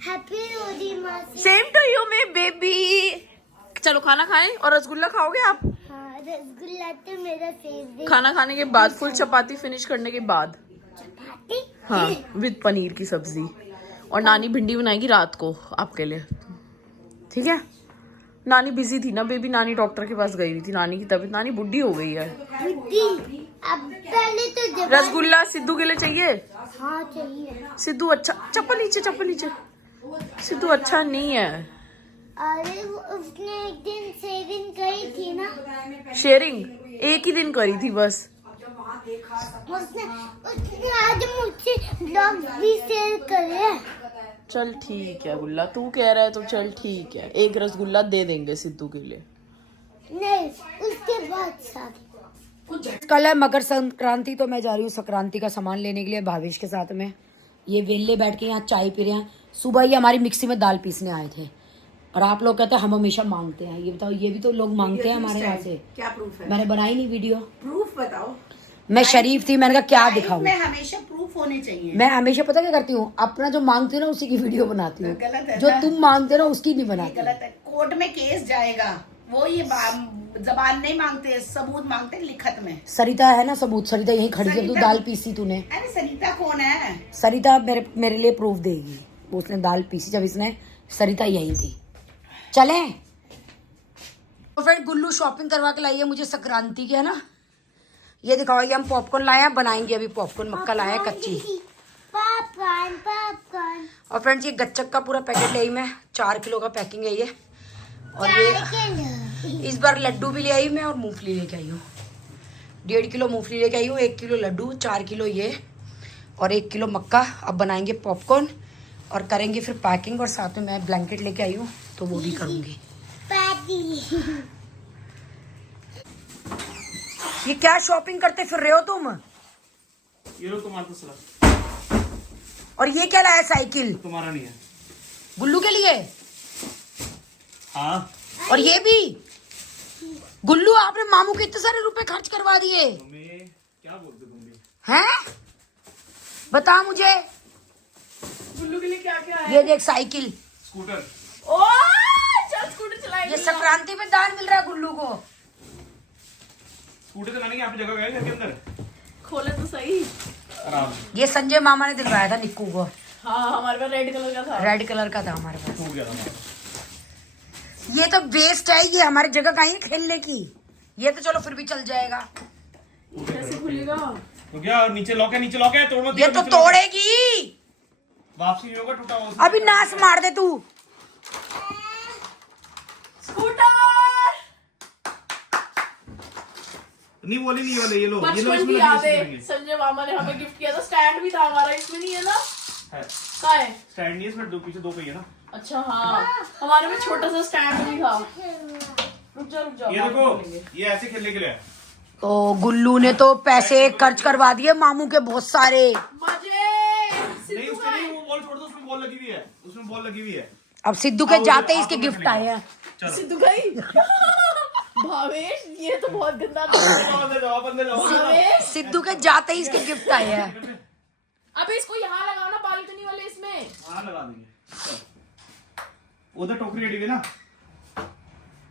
Happy Lohri मासी। Same to you my baby. चलो खाना खाएं और रसगुल्ला खाओगे आप? हाँ, रसगुल्ला तो मेरा फेवरेट। खाना खाने के बाद फुल चपाती फिनिश करने के बाद। चपाती? हाँ, विद पनीर की सब्जी। और नानी भिंडी बनाएगी रात को आपके लिए, ठीक है? नानी बिजी थी ना बेबी, नानी डॉक्टर के पास गई हुई थी। नानी की तबीयत, नानी बुढ़ी हो गई है। बुद्धि। अब पहले तो रसगुल्ला सिद्धू के लिए चाहिए? हाँ चाहिए। सिद्धू अच्छा, चप्पल नीचे, चप्पल नीचे। सिद्धू अच्छा नहीं है। अरे उसने एक दिन शेयरिंग करी थी ना। शेयरिंग एक ही दिन करी थी बस। उसने आज मुझसे ब्लॉग भी शेयर करे। चल ठीक है गुल्ला, तू कह रहा है तो चल ठीक है, एक रसगुल्ला दे देंगे सिद्धू के लिए। नहीं, उसके बाद सारी। कल है मकर संक्रांति, तो मैं जा रही हूँ संक्रांति का सामान लेने के लिए भावेश के साथ में। ये वेले बैठ के यहाँ चाय पी रहे हैं। सुबह ही हमारी मिक्सी में दाल पीसने आए थे, और आप लोग कहते हैं हम हमेशा मांगते हैं। ये बताओ, ये भी तो लोग मांगते हैं हमारे यहाँ से। क्या प्रूफ है? मैंने बनाई नहीं वीडियो। प्रूफ बताओ। मैं शरीफ थी, मैंने कहा क्या दिखाऊं। मैं हमेशा प्रूफ होने चाहिए। मैं हमेशा पता क्या करती हूँ, अपना जो मांगती हूँ ना उसी की वीडियो बनाती हूँ। गलत है जो ना? तुम मांगते हो ना उसकी नहीं बनाती। गलत है, कोर्ट में केस जाएगा। वो ये जबान नहीं मांगते, सबूत मांगते लिखत में। सरिता है ना सबूत, सरिता यहीं खड़ी है। तू दाल पीसी तूने। अरे सरिता कौन है? सरिता मेरे लिए प्रूफ देगी। उसने दाल पीसी जब इसने, सरिता यही थी। चले तो फ्रेंड, गुल्लू शॉपिंग करवा के लाई है मुझे संक्रांति की, है ना। ये दिखाओ, ये हम पॉपकॉर्न लाए हैं, बनाएंगे अभी पॉपकॉर्न। मक्का लाया है कच्ची। Popcorn popcorn. और फ्रेंड्स, ये गच्चक का पूरा पैकेट ले आई मैं। 4 किलो का पैकिंग है ये। और ये इस बार लड्डू भी ले आई मैं, और मूंगफली लेके आई हूँ। 1.5 किलो मूंगफली लेके आई हूँ, 1 किलो लड्डू, 4 किलो ये, और 1 किलो मक्का। अब बनाएंगे पॉपकॉर्न और करेंगे फिर पैकिंग। और साथ में मैं ब्लैंकेट लेके आई हूँ, तो वो भी करूँगी। ये क्या शॉपिंग करते फिर रहे हो तुम? ये लो तुम्हारा दूसरा। और ये क्या लाया साइकिल? तुम्हारा नहीं है, गुल्लू के लिए। हाँ। और ये भी गुल्लू, आपने मामू के इतने सारे रुपए खर्च करवा दिए। तुम्हें क्या बोलते तुम भी? हैं? बता मुझे। गुल्लू के लिए क्या क्या है? ये देख साइकिल। स्कूटर। ओ चल स्कूटर चलाएंगे। ये संक्रांति में दान मिल रहा है गुल्लू को। स्कूटर चलाने की यहाँ पे जगह गए घर के अंदर? खोले तो सही। आराम। ये संजय मामा ने दिलवाया था निक्कू को। हाँ, हमारे पास रेड कलर का था। रेड कलर का था हमारे पास। टूट गया था हमारा। ये तो वेस्ट है, ये हमारी जगह कहीं है खेलने की। ये तो चलो फिर भी चल जाएगा। कैसे खुलेगा? तो क्या नीचे लॉक है, नीचे लॉक है, तोड़ मत। ये तो तोड़ेगी। वापसी नहीं होगा, टूटा हुआ। अभी नाश मार दे तू। स्कूटर नहीं बोली, नहीं वाले। ये लो, ये लो, बचपन इसमें की याद है। करेंगे। संजय मामा ने हमें गिफ्ट किया था। स्टैंड भी था हमारा, इसमें नहीं है ना? है कहाँ है? स्टैंड नहीं है इसमें, दो पीछे दो पहिए ना। अच्छा हाँ, हमारे में छोटा सा स्टैंड भी था। रुक जा ये देखो, ये ऐसे खेलने के लिए है। तो गुल्लू ने तो पैसे खर्च करवा दिए मामू के बहुत सारे। मजे। नहीं उसके नहीं, वो बॉल छोड़ दो, उसमें बॉल लगी हुई है, उसमें बॉल लगी हुई है। अब सिद्धू के जाते ही इसके गिफ्ट आए हैं। चलो सिद्धू गई। भावेश, ये तो बहुत गंदा था। अंदर जाओ, अंदर जाओ। भावेश, सिद्धू के जाते ही इसके गिफ्ट आए हैं। अबे इसको यहाँ लगाओ ना, बालकनी वाले इसमें। हाँ लगा देंगे। उधर टोकरी रेडी है ना?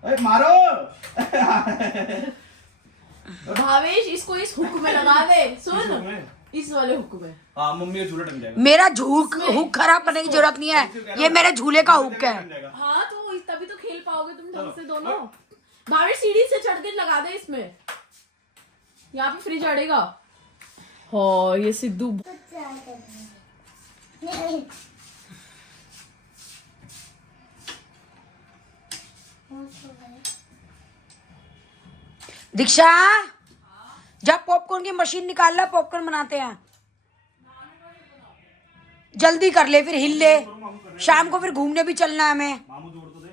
अरे मारो। भावेश, इसको इस हुक में लगा दे। सुन, इस वाले हुक में। हाँ, मम्मी का झूला टंग जाएगा। मेरा हुक खराब करने की जरूरत नहीं है, ये मेरे झूले का हुक है। हाँ तो तभी तो खेल पाओगे तुम ढंग से दोनों। भावेश सीढ़ी से चढ़ के लगा दे इसमें, यहाँ पे फ्रिज अड़ेगा। हाँ ये सिद्धू। दीक्षा, जब पॉपकॉर्न की मशीन निकाल ला, पॉपकॉर्न बनाते हैं। जल्दी कर ले, फिर हिल ले। शाम को फिर घूमने भी चलना है हमें। मामू जोड़ तो दे।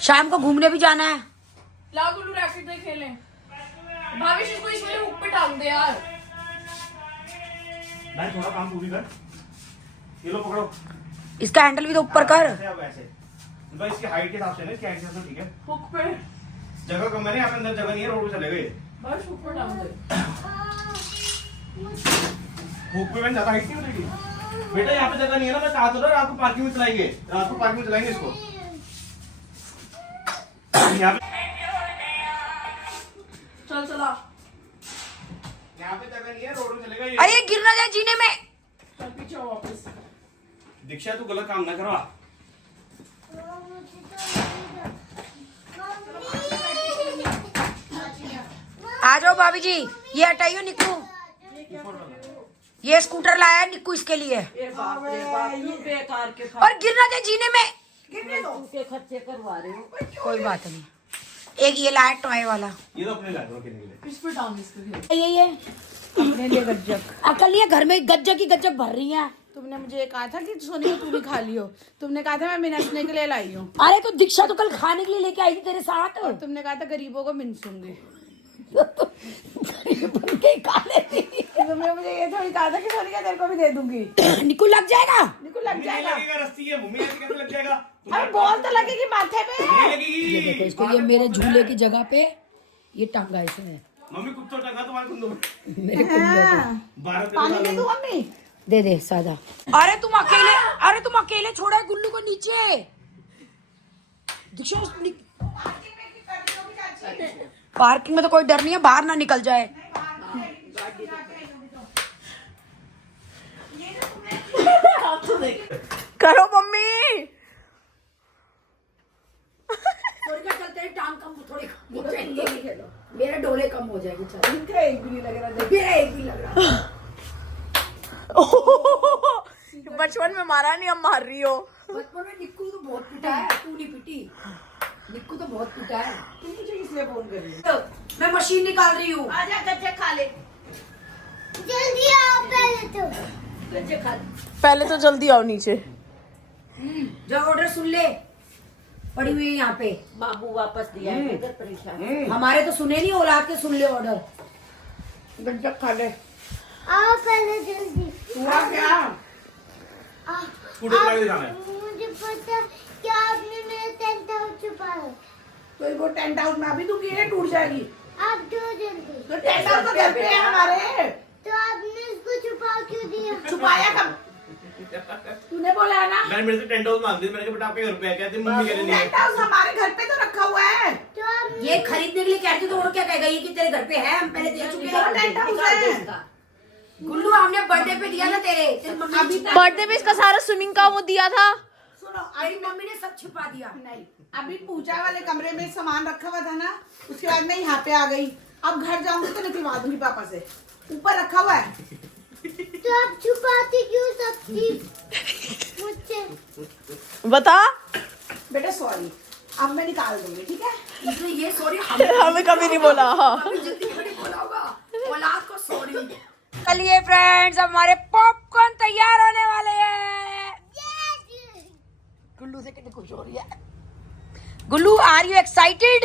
शाम को घूमने भी जाना है। ला गुल्लू, रैकेट दे खेलें। भावेश इसको इस वाले हुक पे टांग दे यार। भाई थोड़ा काम तू भी कर। ये लो पकड़ो। इसका हैंडल भी तो ऊपर कर। ऐसे अब ऐसे। भाई इसकी हाइट के हिसाब से ना, इसकी हाइट के हिसाब से ठीक है। हुक पे जगह कम है ना, यहाँ पे अंदर जगह नहीं है, रोड पे चले गए। भावेश हुक पे टांग दे। हुक पे मैंने ज्यादा हाइट नहीं उतरेगी बेटा, यहाँ पे जगह नहीं है ना, मैं कहा तो रात को पार्किंग में चलाएंगे, रात को पार्किंग में चलाएंगे इसको यहाँ पे। चल चला, यहाँ पे जगह नहीं है, रोड में चलेगा ये। अरे गिर ना जाए जीने में। चल पीछे आओ वापस। दीक्षा तू गलत काम ना करवा। आ जाओ भाभी जी, ये हटाइयो निक्कू, ये स्कूटर लाया है निक्कू इसके लिए। ये बाप रे बाप, ये बेकार के और गिर ना जाए जीने में। के खर्चे करवा रहे हो। कोई बात नहीं, एक ये लाया टॉय वाला, ये तो अपने लाए थे खेलने के लिए। इस पे डाउन इसके ये अपने लिए गज्जक। अकल ये घर में गज्जक ही गज्जक भर रही है। तुमने मुझे ये कहा था कि सोनी को तू भी खा लियो, तुमने कहा था मैं मिनसने के लिए लाई हूँ, अरे तो दीक्षा तो कल खाने के लिए लेके आई थी तेरे साथ। और तुमने कहा था गरीबों को मिनसूंगी। के खा लेती। तुमने मुझे ये थोड़ी कहा था कि सोनी का तेरे को भी दे दूंगी। निक्कू लग जाएगा। निकल लग जाएगा। लगेगा रस्सी है, मम्मी ऐसे कैसे लग जाएगा? अरे बॉल तो लगेगी माथे पे। नहीं लगेगी। ये देखो इसको, ये मेरे झूले की जगह पे ये टांगा इसने मम्मी कुत्तों टंगा तुम्हारे कुंडों में। मेरे कुंडों को। 12 पानी दे दूं मम्मी? दे दे सादा। अरे तुम अकेले छोड़ा है गुल्लू को नीचे। दीक्षा पार्किंग में तो कोई डर नहीं है, बाहर ना निकल जाए। करो मम्मी। चलते हैं, टांग कम थोड़ी कम हो जाएंगे, मेरे डोले कम हो जाएंगे। चल इनका एक भी नहीं लग रहा। मेरा एक भी लग रहा। बचपन में मारा नहीं, अब मार रही हो। बचपन में निक्कू तो बहुत पिटा है, तू नहीं पिटी। निक्कू तो बहुत पिटा है। तुम मुझे इसलिए फोन कर रही हो? मैं मशीन निकाल रही हूँ। आजा गज्जे खा ले। जल्दी आओ पहले तो। गज्जे खा। पहले तो जल्दी आओ नीचे। जो ऑर्डर सुन ले, पड़ी हुई है यहाँ पे। बाबू वापस दिया है, इधर परेशान। हमारे तो सुने नहीं, औलाद के सुन ले ऑर्डर। गज्जा खा ले। आओ पहले जल्दी। हुआ क्या? स्कूटर चला के दिखाना है। मुझे पता क्या आपने मेरा टेंट हाउस छुपाया। तो वो टेंट हाउस में अभी तू गिरे टूट जाएगी। आप दो जल्दी। तो टेंट हाउस तो घर पे है हमारे। तो आपने इसको छुपा क्यों दिया? छुपाया कब? तूने बोला है ना? मैंने मेरे से टेंट हाउस मांग दी, मैंने कहा बेटा आपके घर पे है, कहते मम्मी कह रही नहीं है। टेंट हाउस हमारे घर पे तो रखा हुआ है। तो आपने ये खरीदने के लिए कहती तो और क्या कहेगा, ये कि तेरे घर पे है, हम पहले दे चुके हैं। टेंट हाउस है। गुल्लू हमने बर्थडे पे दिया ना तेरे मम्मी ने। बर्थडे में इसका सारा स्विमिंग का वो दिया था। सुनो तेरी मम्मी ने सब छिपा दिया। नहीं, अभी पूजा वाले कमरे में सामान रखा हुआ था ना, उसके बाद मैं यहाँ पे आ गई। अब घर जाऊंगी तो निकलवा दूंगी पापा से। ऊपर रखा हुआ है। तो आप छुपाते क्यों सब चीज मुझसे? बता बेटा, सॉरी, अब मैं निकाल दूंगी, ठीक है? इसलिए ये सॉरी हमें कभी नहीं बोला। हाँ। कभी जिंदगी में नहीं बोला होगा, औलाद को सॉरी। चलिए फ्रेंड्स, अब हमारे पॉपकॉर्न तैयार होने वाले हैं। गुल्लू से कितनी खुश हो रही है। Gullu, are you excited?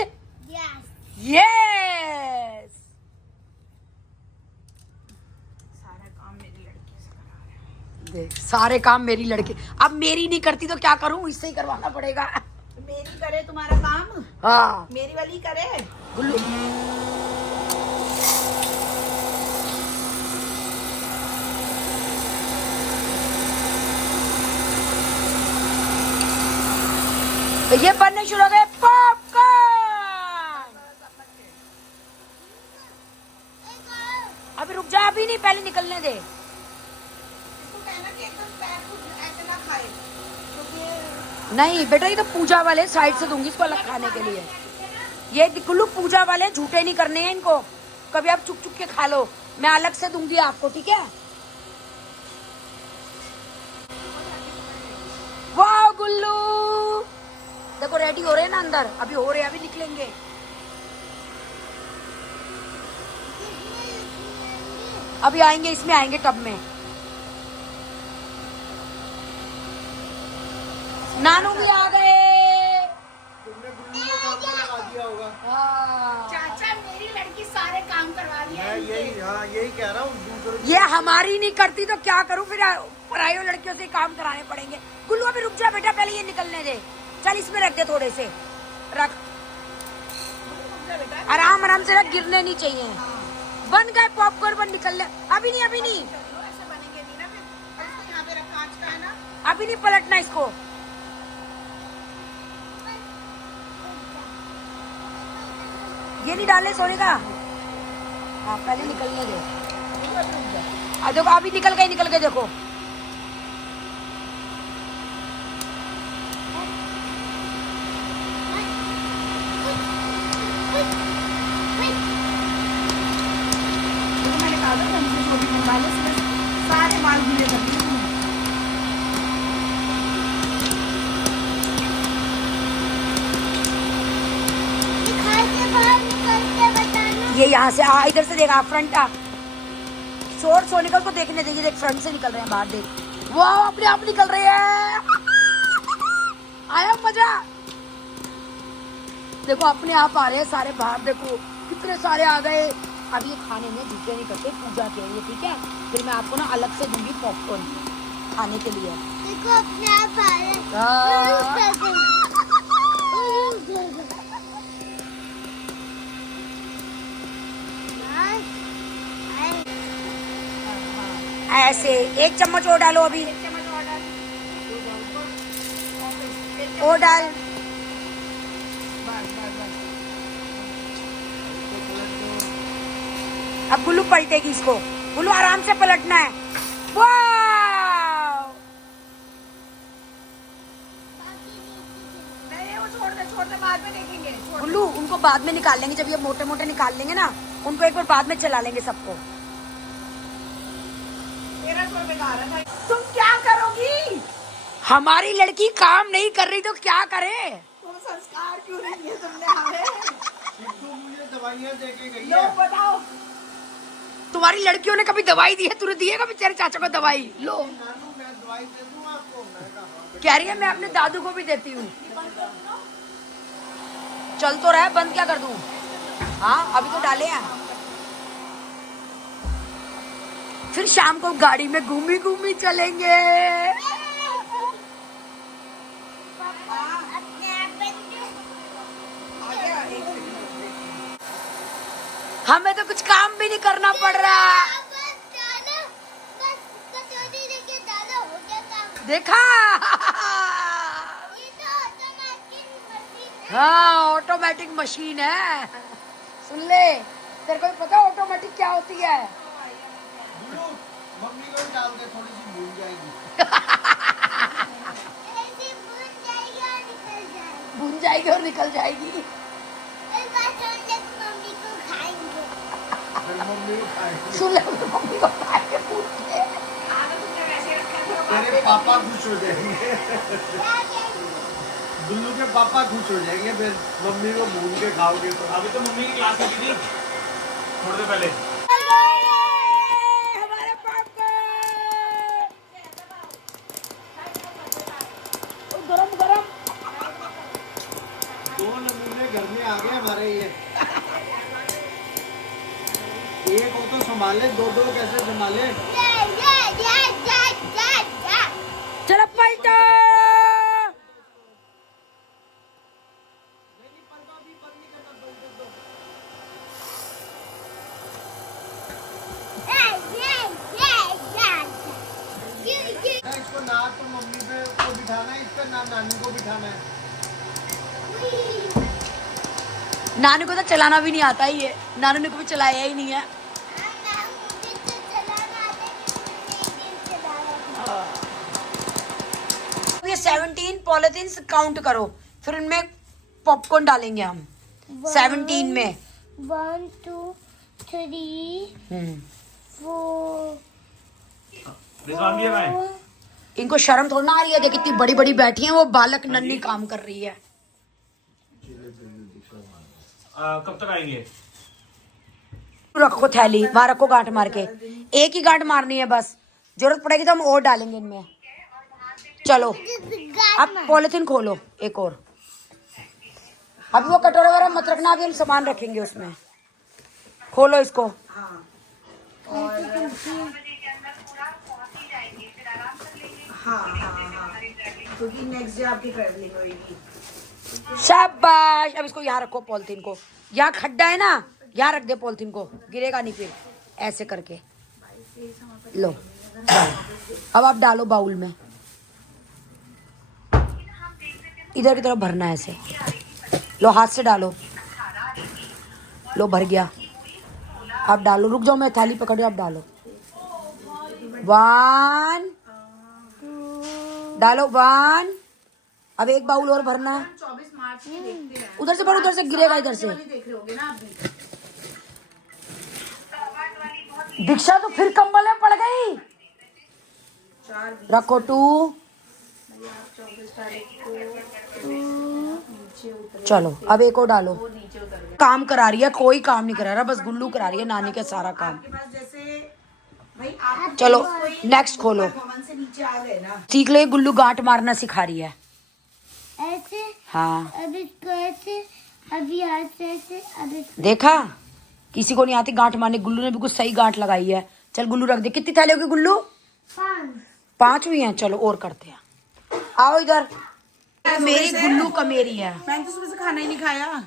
Yes. Yes. सारे काम मेरी लड़की, अब मेरी नहीं करती तो क्या करूं, इससे ही करवाना पड़ेगा। मेरी करे तुम्हारा काम, हाँ मेरी वाली करे। गुल्लू, तो ये बनने शुरू हो गए पॉपकॉर्न। अभी रुक जा, अभी नहीं, पहले निकलने दे। नहीं बेटा, ये तो पूजा वाले साइड से दूंगी इसको अलग खाने के लिए। ये गुल्लू पूजा वाले झूठे नहीं करने हैं इनको, कभी आप चुप चुप के खा लो, मैं अलग से दूंगी आपको, ठीक है? वाह गुल्लू, देखो रेडी हो रहे हैं ना अंदर, अभी हो रहे हैं, अभी निकलेंगे। अभी आएंगे, इसमें आएंगे टब में। नानू भी आ गए। तुमने गुल्लू को काम पे लगा दिया होगा। हाँ। चाचा मेरी लड़की सारे काम करवा दिया मैं यही कह रहा हूँ। ये हमारी नहीं करती तो क्या करूं फिर, पराइयों लड़कियों से काम कराने पड़ेंगे। गुल्लू अभी रुक जा बेटा, पहले ये निकलने दे। चल इसमें रख दे, थोड़े से रख, आराम आराम से रख, गिरने नहीं चाहिए। बन गए पॉपकॉर्न, बन निकल ले। अभी नहीं, अभी नहीं, अभी नहीं पलटना इसको। ये नहीं डालने सोने का। हाँ पहले निकलने दे। देखो अभी निकल गए देखो। मैंने कहा था जो भी मोबाइल है उसमें सारे बाल गीले कर दिए। ये यहाँ से इधर से देखा फ्रंट सोर्स सोनिकल को देखने देंगे। देख फ्रंट से निकल रहे हैं बाहर। देख वो अपने आप निकल रहे हैं। आया मजा। देखो अपने आप आ रहे हैं सारे बाहर। देखो कितने सारे आ गए। अब ये खाने में झूठे नहीं करते, पूजा के लिए, ठीक है। फिर मैं आपको ना अलग से दूंगी पॉपकॉर्न खाने के लिए। देखो अपने आप आ रहे हैं। ऐसे 1 चम्मच और डालो। अभी और डाल। अब गुल्लू पलटेगी इसको। गुल्लू आराम से पलटना है। वाह! छोड़ दे बाद में देखेंगे। गुल्लू उनको बाद में निकाल लेंगे। जब ये मोटे मोटे निकाल लेंगे ना, उनको एक बार बाद में चला लेंगे सबको। 1300 रुपए का आ रहा था। तुम क्या करोगी? हमारी लड़की काम नहीं कर रही तो क्या करे? तुम संस्कार क्यों नहीं दिए तुमने हमें? मुझे दवाइयाँ दे के गई लो है। बताओ। तुम्हारी लड़कियों ने कभी दवाई दी है? तूने दी है कभी तेरे चाचा को दवाई? लो नानू मैं दवाई दे दूँ आपको। मैं कहा कह रही है मैं अपने दादू को भी देती हूँ। चल तो रहा है, बंद क्या कर दूं? हाँ अभी तो डाले हैं। फिर शाम को गाड़ी में घूमी घूमी चलेंगे। हमें तो कुछ काम भी नहीं करना पड़ रहा। देखा? हाँ ऑटोमेटिक मशीन है। सुन ले, तेरे को भी पता ऑटोमेटिक क्या होती है? गुल्लू, मम्मी को भी डाल दे, थोड़ी सी भून जाएगी। भून जाएगी और निकल जाएगी। फिर मम्मी को खाएगी। सुन ले, मम्मी को खाएंगे पूछ के। तेरे पापा खुश हो जाएंगे। गुल्लू के पापा खुश हो जाएंगे फिर मम्मी को भून के खाओगे तो। अभी तो मम्मी की क्लास में थी थोड़ी देर पहले। हमारे गरम गरम दो नमूने घर में आ गए हमारे ये। एक हो तो संभाले, दो कैसे संभाले? चलो पलटो। इसको ना तो मम्मी पे को बिठाना है, इसका ना नानी को बिठाना है। नानी को तो चलाना भी नहीं आता ही है। नानू ने कभी चलाया ही नहीं है। ये 17 पॉलिथीन काउंट करो, फिर उनमें पॉपकॉर्न डालेंगे हम। 17 में 1 2 3 4। इनको शर्म थोड़ा ना आ रही है। देख कितनी बड़ी बड़ी बैठी हैं वो, बालक नन्ही काम कर रही है। कब तक आएंगे? रखो थैली, वहां रखो गांठ मार के। एक ही गांठ मारनी है बस, जरूरत पड़ेगी तो हम और डालेंगे इनमें। चलो अब पॉलिथीन खोलो एक और। अभी वो कटोरे वगैरह मत रखना, अभी हम सामान रखेंगे उसमें। खोलो इसको। क्योंकि नेक्स्ट डे आपकी ट्रैवलिंग होगी। शाबाश। अब इसको यहाँ रखो पॉलिथीन को। यहाँ खड्डा है ना, यहाँ रख दे पॉलिथीन को, गिरेगा नहीं फिर। ऐसे करके लो। अब आप डालो बाउल में। इधर की तरफ भरना है ऐसे। लो हाथ से डालो। लो भर गया। आप डालो, रुक जाओ मैं थाली पकड़, आप डालो। 1 डालो 1। अब एक बाउल और भरना है। 24 मार्च की देखते हैं। उधर से भर, उधर से गिरेगा इधर से। देख रहे होगे ना आप भी। दीक्षा तो फिर कंबल में पड़ गई। रखो 2। चलो अब एक और डालो। काम करा रही है, कोई काम नहीं करा रहा, बस गुल्लू करा रही है नानी का सारा काम। चलो नेक्स्ट खोलो। से नीचे आ गए ना। सीख ले, गुल्लू गांठ मारना सिखा रही है। ऐसे, हाँ अब इसको ऐसे, अभी हाथ से ऐसे, अब इसको देखा, किसी को नहीं आती गांठ मारने। गुल्लू ने भी कुछ सही गांठ लगाई है। चल गुल्लू रख दे। कितनी थैली होगी गुल्लू? 5 हुई हैं। चलो और करते हैं। आओ इधर। मेरी गुल्लू कमेरी है। मैंने तो सुबह से खाना ही नहीं खाया।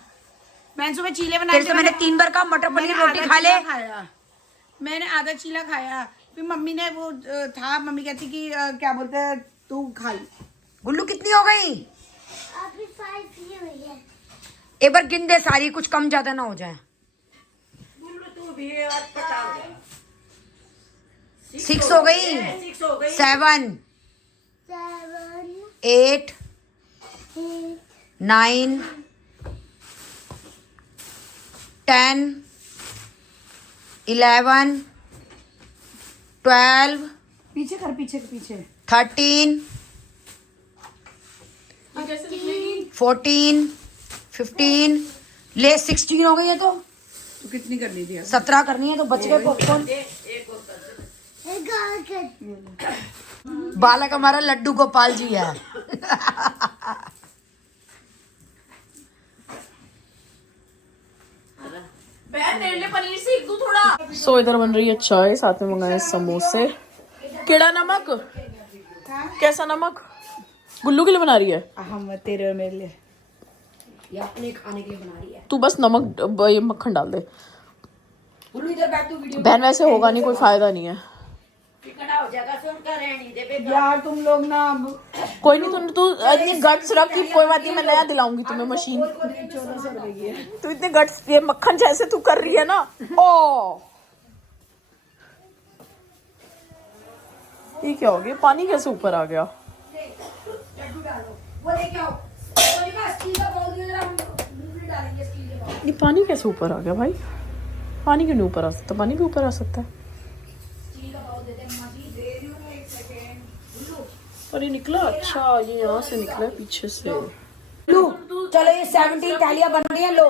मैंने सुबह चीले बनाए तेरे से मैंने 3 बार कहा मटर पनीर रोटी खा ले। मैंने आधा चीला खाया। फिर मम्मी ने वो था, मम्मी कहती कि क्या बोलते हैं तू खा ले। गुल्लू कितनी हो गई? अभी 5 ही हुई है। एक बार गिन दे सारी, कुछ कम ज्यादा ना हो जाए। 6 हो गई। 7 7 8 8 9 10 11 12 पीछे कर, पीछे 13 14 15 ले 16 हो गई है। तो कितनी करनी थी? 17 करनी है। तो बच गए पॉपकॉर्न। एक और कर। बालक हमारा लड्डू गोपाल जी है। सो इधर बन रही है चाय, साथ में मंगाए समोसे। केड़ा नमक, कैसा नमक गुल्लू के लिए बना रही है? हम तेरे और मेरे लिए। ये अपने खाने के लिए बना रही है। तू बस नमक ये मक्खन डाल दे। गुल्लू इधर बैठ, तू वीडियो बहन वैसे होगा नहीं, कोई फायदा नहीं है हो जाएगा। सुनकर रहनी दे यार तुम लोग ना अब कोई नहीं। तू इतनी गट्स रख कि कोई बात नहीं, मैं नया दिलाऊंगी तुम्हें मशीन। तू इतने गट्स, ये मक्खन जैसे तू कर रही है ना। ओ ये क्या हो गया? पानी कैसे ऊपर आ गया? ये पानी कैसे ऊपर आ गया भाई? पानी क्यों नहीं ऊपर आ सकता? पानी भी ऊपर आ सकता है। और ये निकला, अच्छा ये यहाँ से निकला है पीछे से। लो चलो, ये 17 थालियां बन गई हैं। लो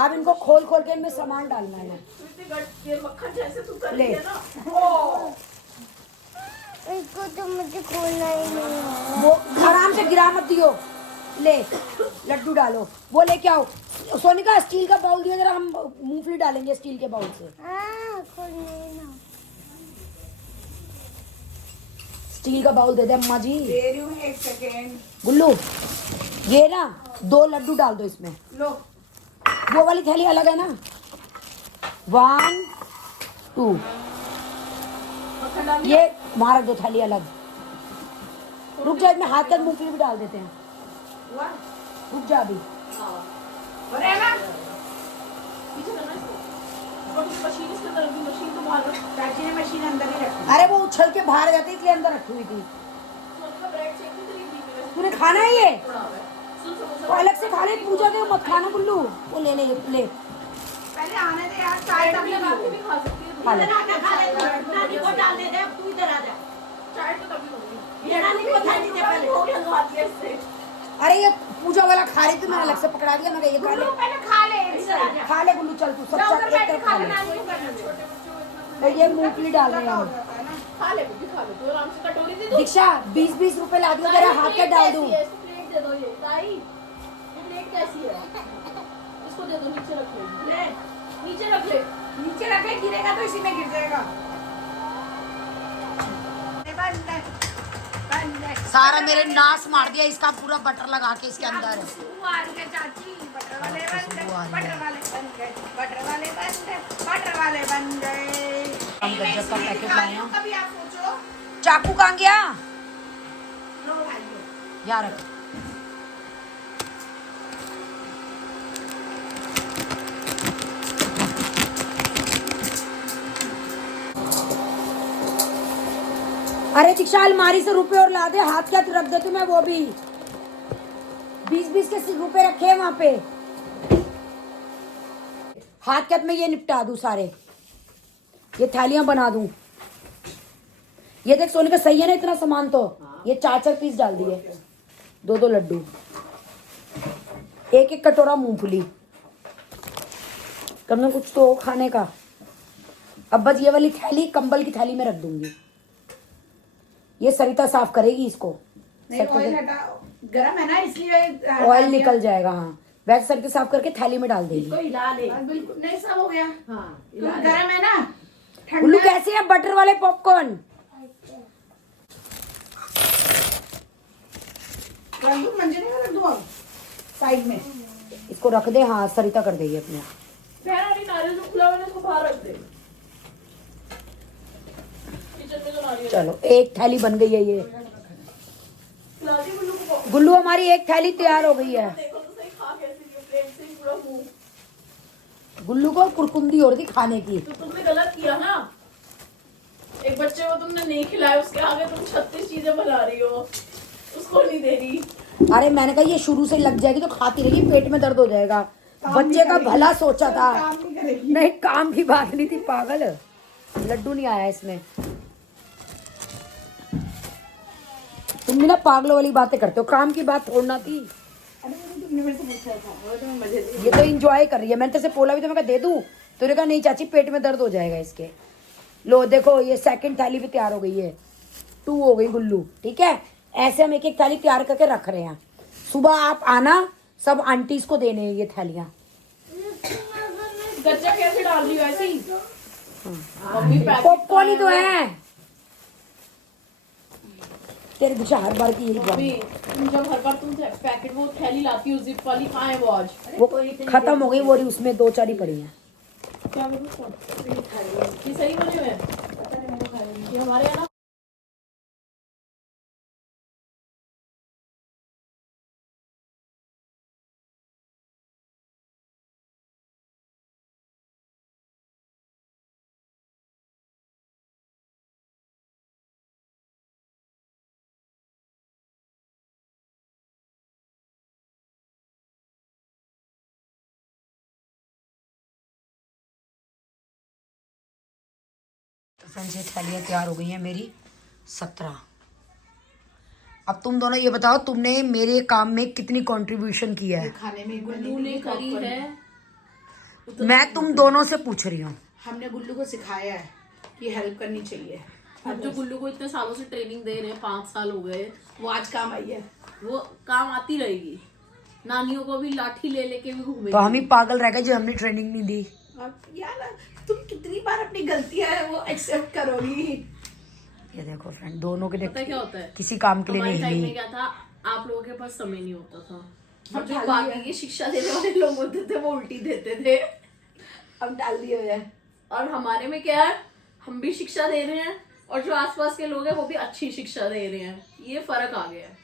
अब इनको खोल खोल के इनमें सामान डालना है। ले इसको तो मुझे खोलना ही नहीं है। वो आराम से गिरा मत दियो। ले लड्डू डालो। वो लेके आओ। सोनिका स्टील का बाउल दियो जरा, हम मूंगफली डालेंगे स्टील के बाउल से। खोलना ही ना। स्टील का बाउल दे दे अम्मा जी। दे रही हूँ, 1 सेकेंड। गुल्लू ये ना 2 लड्डू डाल दो इसमें। लो वो वाली थैली अलग है ना। 1 2 ये वहां रख दो थाली अलग। रुक जा, इसमें हाथ तक मूंगफली भी डाल देते हैं। रुक जा अभी। चाची ने मशीन अंदर ही रखी। अरे वो उछल के बाहर जाती इसलिए अंदर रखी हुई थी। तूने खाना है ये? वो अलग से खा ले, पूजा के मत खाना गुल्लू। वो ले ले ले पहले आने दे यार, चाय तब भी खा सकती है। खा ले। नानी को डालने दे, तू इधर आ जा। चाय तो तभी होगी। ये नानी को थाली दे पहले। हो गया तो आती है इससे। अरे ये पूजा वाला खा रही थी, मैंने अलग से पकड़ा दिया। मैं ये खा ले, पहले खा ले, इधर आ जा। खा ले गुल्लू। चल तू सब सब एक तरफ खा ले। नानी को करना छोटे तो ये मूंगफली डाल रहे हैं हम। खा ले भी, खा ले। तू आराम से कटोरी दे दो। दीक्षा 20-20 रुपए ला दियो, तेरा हाथ पे डाल दूं। प्लेट दे दो। ये ताई, ये प्लेट कैसी है? इसको दे दो, नीचे रख ले। नीचे रख ले, नीचे रखे, गिरेगा तो इसी में गिर जाएगा। सारा मेरे नाश मार दिया इसका पूरा बटर लगा के इसके अंदर। चाची बटर वाले बन गए, बटर वाले बन गए, बटर वाले बन गए, बटर वाले बन गए। हम गज्जब का पैकेट लाए हैं। कभी आप सोचो। चाकू कहाँ गया? लो भाइयों, यार अरे शिक्षा अलमारी से रुपए और ला दे, हाथ क्या रख दे तुम्हें, वो भी 20-20 के रुपए रखे हैं वहां पे। हाथ क्या में ये निपटा दूं सारे, ये थैलियां बना दूं। ये देख सोने का सही है ना इतना सामान, तो ये 4-4 पीस डाल दिए, 2-2 लड्डू, 1-1 कटोरा मूंगफली, कम से कम कुछ तो खाने का। अब बस ये वाली थैली कंबल की थैली में रख दूंगी, ये सरिता साफ करेगी इसको। नहीं ऑयल हटा, गरम है ना इसलिए ऑयल निकल जाएगा। हाँ वैसे सरिता साफ करके थैली में डाल देगी। इसको हिला ले। बिल्कुल नहीं, सब हो गया। हाँ गरम है ना, उल्लू कैसे है बटर वाले पॉपकॉर्न? मंजरी में रख दूँ अब साइड में, इसको रख दे। हाँ सरिता कर देगी अपने। नारियल जो खुला हुआ है उसको बाहर रख दे, किचन में जो नारियल। चलो एक थैली बन गई है ये। खिला दी गुल्लू को। गुल्लू हमारी एक थैली तैयार हो गई है। देखो तो सही, खा कैसी है, प्लेट से ही पूरा मुंह। गुल्लू को कुरकुंदी हो रही थी खाने की। तो तुमने गलत किया ना, एक बच्चे को तुमने नहीं खिलाया, उसके आगे तुम 36 चीजें बना रही हो, उसको नहीं दे रही। अरे मैंने कहा ये शुरू से लग जाएगी तो खाती रहेगी, पेट में दर्द हो जाएगा। बच्चे का भला सोचा था। नहीं काम की बात नहीं थी पागल, लड्डू नहीं आया इसमें। तुम भी ना पागलों वाली बातें करते हो, काम की बात छोड़ना थी। ये तो एंजॉय कर रही है। मैंने तेरे से बोला भी तो मैं कहा दे दूं, तूने कहा नहीं चाची पेट में दर्द हो जाएगा इसके। लो देखो ये सेकंड थाली भी तैयार हो गई है, 2 हो गई गुल्लू। ठीक है ऐसे हम 1-1 थाली तैयार करके रख रहे हैं। सुबह आप आना, सब आंटीज को देने हैं ये थालियां। गच्चा कैसे डाल रही हो ऐसे ही? मम्मी पॉपकॉर्न ही तो है तेरे पीछे हर बार की यही मम्मी, बात। तुम जब हर बार तुम पैकेट वो थैली लाती हो जिप वाली, कहाँ है वो आज? वो खत्म हो गई वो रही, उसमें 2-4 ही पड़ी हैं। क्या करूँ उसको? ये सही बने हुए हैं? ये हमारे यहाँ ना तो फ्रेंड्स ये थालियाँ तैयार हो गई हैं मेरी 17। अब तुम दोनों ये बताओ तुमने मेरे काम में कितनी कंट्रीब्यूशन किया है? खाने में गुल्लू ने करी है। मैं तुम दोनों से पूछ रही हूँ। हमने गुल्लू को सिखाया है कि हेल्प करनी चाहिए। अब जो गुल्लू को इतने सालों से ट्रेनिंग दे रहे हैं, 5 साल हो गए, वो आज काम आई है। वो काम आती रहेगी। नानियों को भी लाठी ले लेके भी घूमेगी। तो हम ही पागल रह गए जो हमने ट्रेनिंग नहीं दी। अब यार तुम कितनी बार अपनी गलतियां है वो एक्सेप्ट करोगी। ये देखो फ्रेंड दोनों के पता है क्या होता है, किसी काम के लिए हमारे नहीं टाइम में हिली। क्या था, आप लोगों के पास समय नहीं होता था। और जो बाकी ये शिक्षा देने वाले लोग होते थे वो उल्टी देते थे। अब डाल दिए हुए हैं। और हमारे में क्या है, हम भी शिक्षा दे रहे हैं और जो आसपास के लोग हैं वो भी अच्छी शिक्षा दे रहे हैं। ये फर्क आ गया है।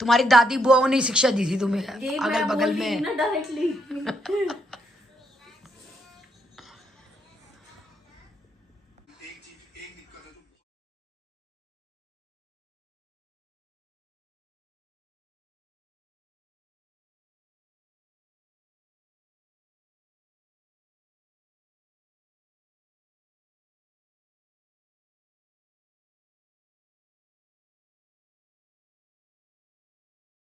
तुम्हारी दादी बुआओं ने शिक्षा दी थी तुम्हें ये अगल मैं बगल बोल रही में। ना डायरेक्टली।